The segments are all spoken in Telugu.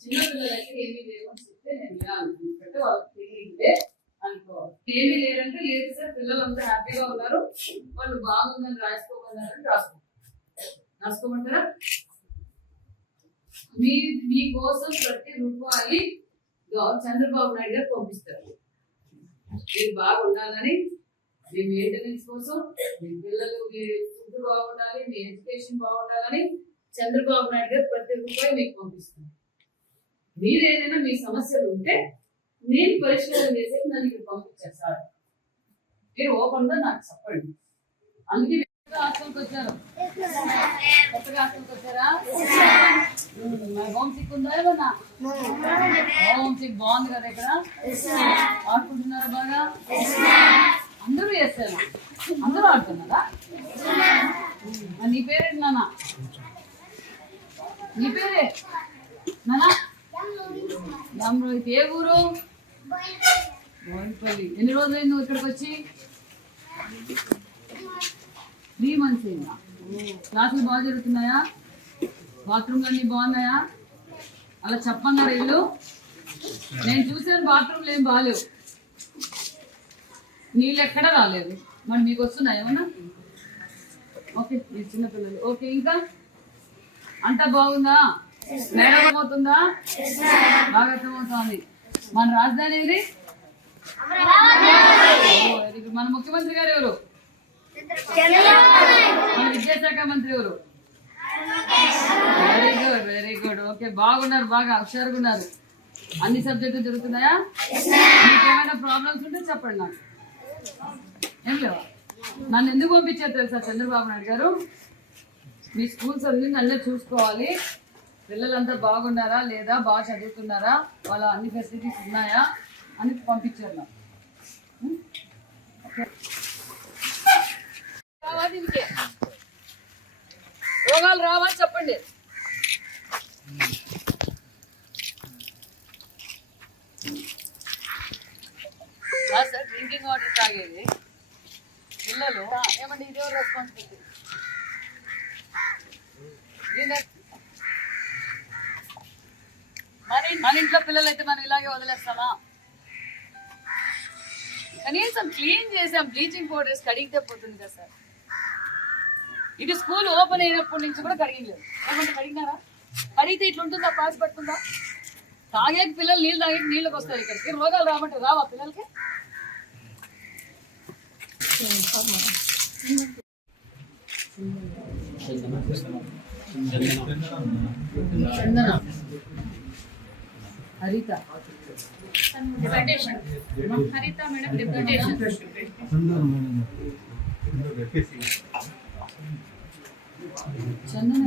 చిన్నపిల్లలకి ఏమీ లేవు అని చెప్తే నేను వినాలి ఎందుకంటే వాళ్ళకి తెలియదే అనుకోవాలి ఏమీ లేదంటే లేదు సార్ పిల్లలంతా హ్యాపీగా ఉన్నారు వాళ్ళు బాగుందని రాసుకోమన్నారని రాసుకో రాసుకోమంటారా మీ మీ కోసం ప్రతి రూపాయి చంద్రబాబు నాయుడు గారు పంపిస్తారు మీరు బాగుండాలని మీ మెయింటెనెన్స్ కోసం మీ పిల్లలు మీ ఫుడ్ బాగుండాలి మీ ఎడ్యుకేషన్ బాగుండాలని చంద్రబాబు నాయుడు గారు ప్రతి రూపాయి మీకు పంపిస్తారు మీరు ఏదైనా మీ సమస్యలు ఉంటే నేను పరిష్కారం చేసి నన్ను ఇక్కడ పంపించారు సార్. మీరు ఓపెన్గా నాకు చెప్పండి. అందుకే హాస్టల్కి వచ్చారు? కొత్తగా హాస్టల్కి వచ్చారా? హోమ్ సిక్ ఉందా ఏమన్నా? హోమ్ సిక్ బాగుంది కదా ఇక్కడ? ఆడుకుంటున్నారా బాగా? అందరూ చేస్తారా అందరూ ఆడుతున్నారా? నీ పేరేంటి నాన్న? నీ పేరే? నానా ఏ ఊరు? బోయిపల్లి ఎన్ని రోజులైంది నువ్వు ఇక్కడికి వచ్చి? త్రీ మంత్స్ అయిందా? క్లాసులు బాగా జరుగుతున్నాయా? బాత్రూమ్లు అన్నీ బాగున్నాయా? అలా చెప్పన్నారు ఇల్లు? నేను చూసాను బాత్రూమ్లు ఏం బాగాలేవు. నీళ్ళు ఎక్కడ రాలేదు. మరి మీకు వస్తున్నాయి ఏమన్నా? ఓకే మీరు చిన్నపిల్లలు ఓకే ఇంకా? అంతా బాగుందా? మేడం బాగా అర్థమవుతోంది. మన రాజధాని ఏది. మన ముఖ్యమంత్రి గారు ఎవరు? మన విద్యాశాఖ మంత్రి ఎవరు? Very good very good okay బాగున్నారు బాగా హుషారుగా ఉన్నారు. అన్ని సబ్జెక్టులు జరుగుతున్నాయా? మీకు ఏమైనా ప్రాబ్లమ్స్ ఉంటే చెప్పండి నాకు. ఏం లేవా నన్ను ఎందుకు పంపించారు తెలుసా చంద్రబాబు నాయుడు గారు? మీ స్కూల్స్ అన్ని నన్నే చూసుకోవాలి. పిల్లలంతా బాగున్నారా లేదా? బాగా చదువుతున్నారా? వాళ్ళ అన్ని ఫెసిలిటీస్ ఉన్నాయా? అని పంపించారు నాకు రావాలి రోగాలు రావా చెప్పండి. సార్ డ్రింకింగ్ వాటర్ తాగేది. పిల్లలు. ఏమంటే ఇదో రెస్పాన్సిబిలిటీ మన మన ఇంట్లో పిల్లలు అయితే మనం ఇలాగే వదిలేస్తామా? కనీసం క్లీన్ చేసాం బ్లీచింగ్ పౌడర్స్ కడిగితే పోతుంది కదా సార్. ఇది స్కూల్ ఓపెన్ అయినప్పటి నుంచి కూడా కడిగలేదు ఏమంటే కడిగినారా? కడిగితే ఇట్లా ఉంటుందా పడుతుందా? తాగే పిల్లలు నీళ్ళు తాగే నీళ్ళకి వస్తారు ఇక్కడికి. రోగాలు రామంటే రావా పిల్లలకి? Chandana Haritha Haritha madam deputation Chandana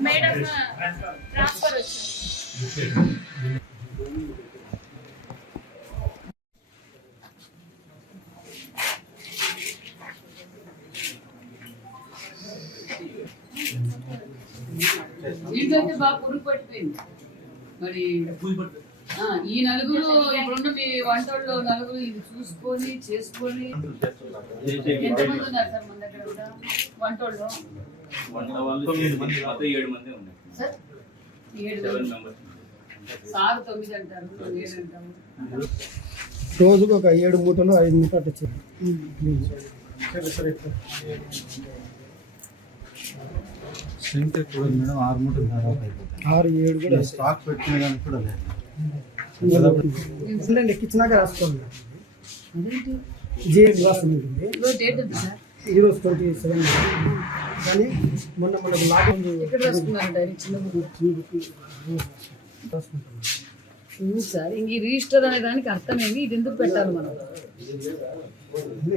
madam transfer వచ్చింది దీంట్లో బాగా పురుగు పట్టిపోయింది మరి ఆ, ఈ నలుగురు ఇప్పుడున్న మీ వంటల్లో నలుగురు ఇది చూసుకొని చేసుకొని ఎంతమంది ఉన్నారు సార్ మన దగ్గర కూడా? వంటోళ్ళు? సార్ ఏడు తొమ్మిది అంటారు ఏడు రోజుకు ఒక ఏడు మూటలు ఐదు మూటలు ఎక్కువ ఉంది మేడం ఆరు మూటలు దాదాపు అయిపోతాయి. ఆరు ఏడు కూడా. స్టాక్ పెట్టిన కానీ కూడా లేదు. అంటే లెక్కించినాక రాసుకోండి అదేంటి జిఎం ఉంటుంది ఈరోజు డేట్ ఉంది. సార్ ఈరోజు ట్వంటీ సెవెన్ కానీ మొన్న మనకు లాభం రాసుకుంటాం సార్ ఇంక ఈ రిజిస్టర్ అనే దానికి అర్థమేమి ఇది ఎందుకు పెట్టాలి మనం?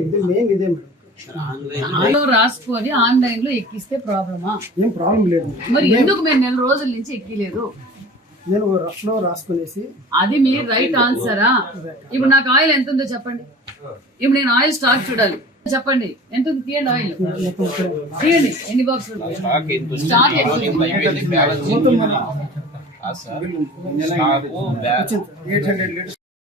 ఇది మెయిన్ ఇదే మేడం. ఆన్లైన్ రాసుకొని ఆన్లైన్లో ఎక్కిస్తే ప్రాబ్లమా? ఏం ప్రాబ్లం లేదు. మరి ఎందుకు మీరు నెల రోజుల నుంచి ఎక్కిలేదు? నేను రఫ్లో రాసుకునేసి అది మీ రైట్ ఆన్సరా? ఇప్పుడు నాకు ఆయిల్ ఎంత ఉందో చెప్పండి. ఇప్పుడు నేను ఆయిల్ స్టాక్ చూడాలి. చెప్పండి ఎంత ఉంది? తీయండి ఆయిల్. తీయండి ఎన్ని బాక్స్ స్టాక్ ఎంత